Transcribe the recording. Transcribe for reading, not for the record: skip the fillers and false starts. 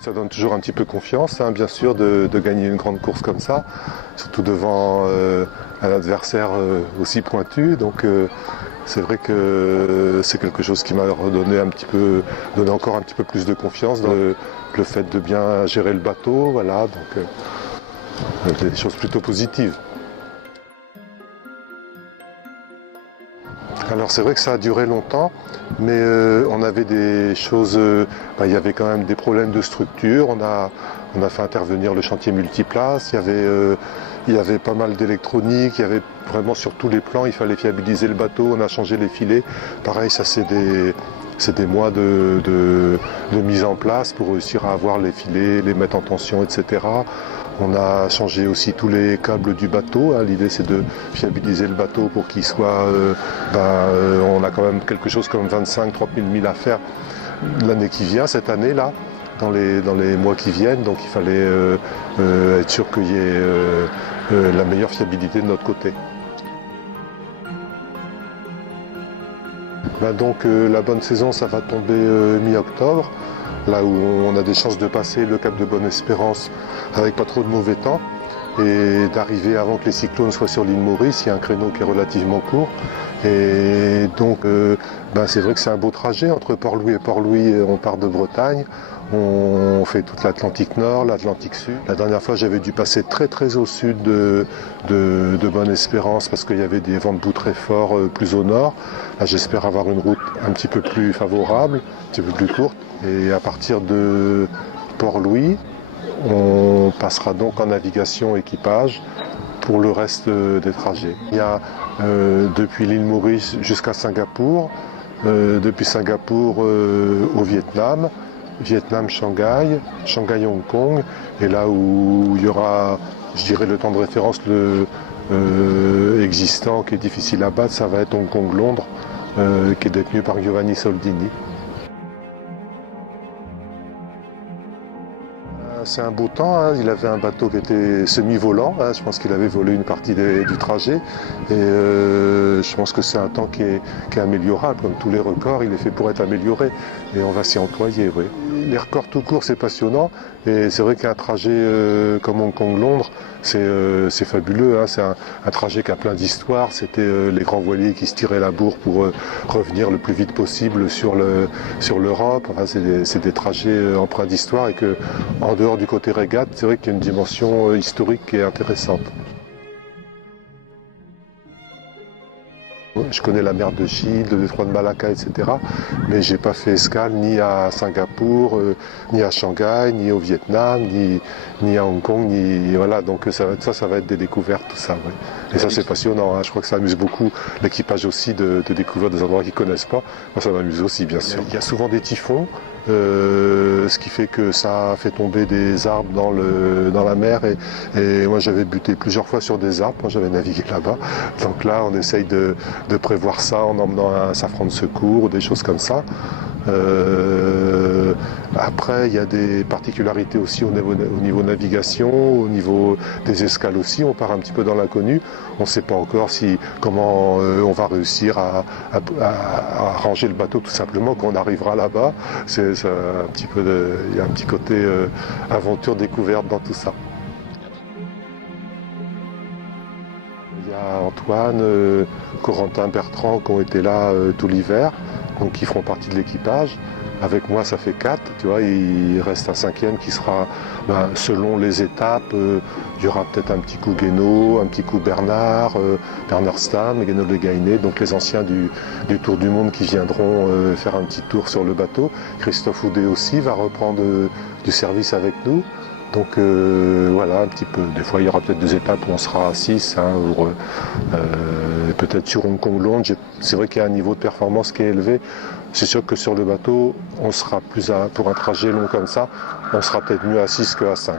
Ça donne toujours un petit peu confiance, hein, bien sûr, de gagner une grande course comme ça, surtout devant un adversaire aussi pointu. Donc c'est vrai que c'est quelque chose qui m'a redonné donné encore un petit peu plus de confiance dans le fait de bien gérer le bateau, voilà, donc des choses plutôt positives. Alors c'est vrai que ça a duré longtemps, mais on avait des choses, il y avait quand même des problèmes de structure, on a fait intervenir le chantier multiplace, il y avait pas mal d'électronique, il y avait vraiment sur tous les plans, il fallait fiabiliser le bateau, on a changé les filets. Pareil, ça c'est des mois de mise en place pour réussir à avoir les filets, les mettre en tension, etc. On a changé aussi tous les câbles du bateau. Hein. L'idée c'est de fiabiliser le bateau pour qu'il soit... on a quand même quelque chose comme 25-30 000 milles à faire l'année qui vient, cette année-là, dans les mois qui viennent. Donc il fallait être sûr qu'il y ait la meilleure fiabilité de notre côté. Donc la bonne saison, ça va tomber mi-octobre, là où on a des chances de passer le cap de Bonne-Espérance avec pas trop de mauvais temps et d'arriver avant que les cyclones soient sur l'île Maurice. Il y a un créneau qui est relativement court et donc c'est vrai que c'est un beau trajet entre Port-Louis et Port-Louis. On part de Bretagne, on fait toute l'Atlantique Nord, l'Atlantique Sud. La dernière fois j'avais dû passer très très au sud de Bonne-Espérance parce qu'il y avait des vents de bout très forts plus au nord. Là j'espère avoir une route un petit peu plus favorable, un petit peu plus courte. Et à partir de Port-Louis, on passera donc en navigation équipage pour le reste des trajets. Il y a depuis l'île Maurice jusqu'à Singapour, depuis Singapour au Vietnam, Vietnam-Shanghai, Shanghai-Hong Kong, et là où il y aura, je dirais, le temps de référence existant qui est difficile à battre, ça va être Hong Kong-Londres, qui est détenu par Giovanni Soldini. C'est un beau temps, hein. Il avait un bateau qui était semi-volant, hein. Je pense qu'il avait volé une partie du trajet et je pense que c'est un temps qui est améliorable, comme tous les records, il est fait pour être amélioré et on va s'y employer. Oui. Les records tout court, c'est passionnant et c'est vrai qu'un trajet comme Hong Kong-Londres, c'est fabuleux, hein. C'est un trajet qui a plein d'histoires. C'était les grands voiliers qui se tiraient la bourre pour revenir le plus vite possible sur l'Europe. Enfin, c'est des trajets empreints d'histoire et que en dehors du côté régate, c'est vrai qu'il y a une dimension historique qui est intéressante. Je connais la mer de Chine, le détroit de Malacca, etc. Mais j'ai pas fait escale ni à Singapour, ni à Shanghai, ni au Vietnam, ni à Hong Kong, voilà. Donc ça va être des découvertes, tout ça. Ouais. Et ça c'est passionnant. Hein. Je crois que ça amuse beaucoup l'équipage aussi de découvrir des endroits qu'ils connaissent pas. Moi ça m'amuse aussi, bien sûr. Il y a souvent des typhons. Ce qui fait que ça fait tomber des arbres dans la mer et moi j'avais buté plusieurs fois sur des arbres, moi j'avais navigué là-bas, donc là on essaye de prévoir ça en emmenant un safran de secours ou des choses comme ça. Après il y a des particularités aussi au niveau navigation, au niveau des escales aussi, on part un petit peu dans l'inconnu, on ne sait pas encore comment on va réussir à ranger le bateau tout simplement quand on arrivera là-bas. Il y a un petit côté aventure découverte dans tout ça. Il y a Antoine, Corentin, Bertrand qui ont été là tout l'hiver, donc qui feront partie de l'équipage. Avec moi, ça fait 4, tu vois, il reste un 5e qui sera, selon les étapes, il y aura peut-être un petit coup Guénaud, un petit coup Bernard Stam, Guénaud Le Gainé, donc les anciens du Tour du Monde qui viendront faire un petit tour sur le bateau. Christophe Houdet aussi va reprendre du service avec nous. Donc voilà, un petit peu. Des fois, il y aura peut-être des étapes où on sera à 6, hein, peut-être sur Hong Kong-Londres. C'est vrai qu'il y a un niveau de performance qui est élevé. C'est sûr que sur le bateau, on sera pour un trajet long comme ça, on sera peut-être mieux à 6 qu'à 5.